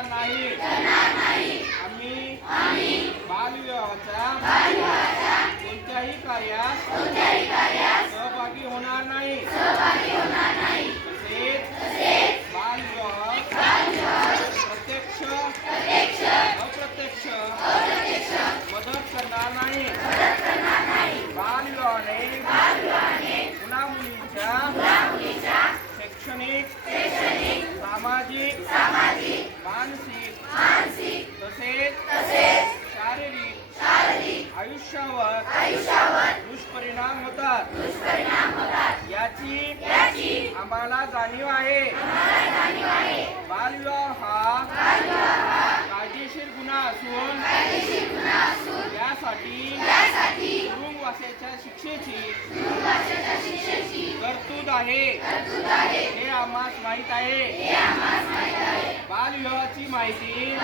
करणार नाही. आम्ही बालविवाहाच्या कोणत्याही कार्यात सहभागी होणार नाही. तसेच बालविवाह प्रत्यक्ष अप्रत्यक्ष मदत करणार नाही. बालविवाहाने मुला मुलींच्या सामाजिक मानसिक तसेच शारीरिक आयुष्यावर दुष्परिणाम होतात. याची आम्हाला जाणीव आहे. बालविवाह हा कायदेशीर गुन्हा असून यासाठी तुरुंगवासाच्या शिक्षेची तरतूद आहे. हे आम्हास माहीत आहे. बालविवाहाची माहिती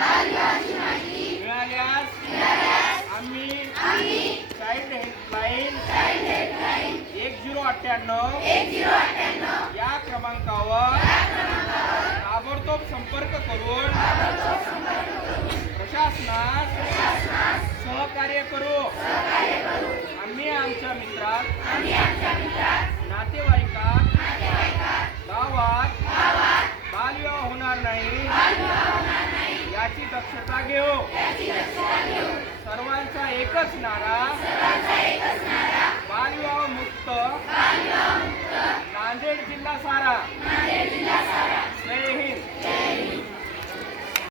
मिळाल्यास आम्ही चाइल्ड हेल्पलाईन एक झिरो अठ्ठ्याण्णव या क्रमांकावर ताबडतोब संपर्क करून नाही याची दक्षता घेऊ. सर्वांचा एकच नारा.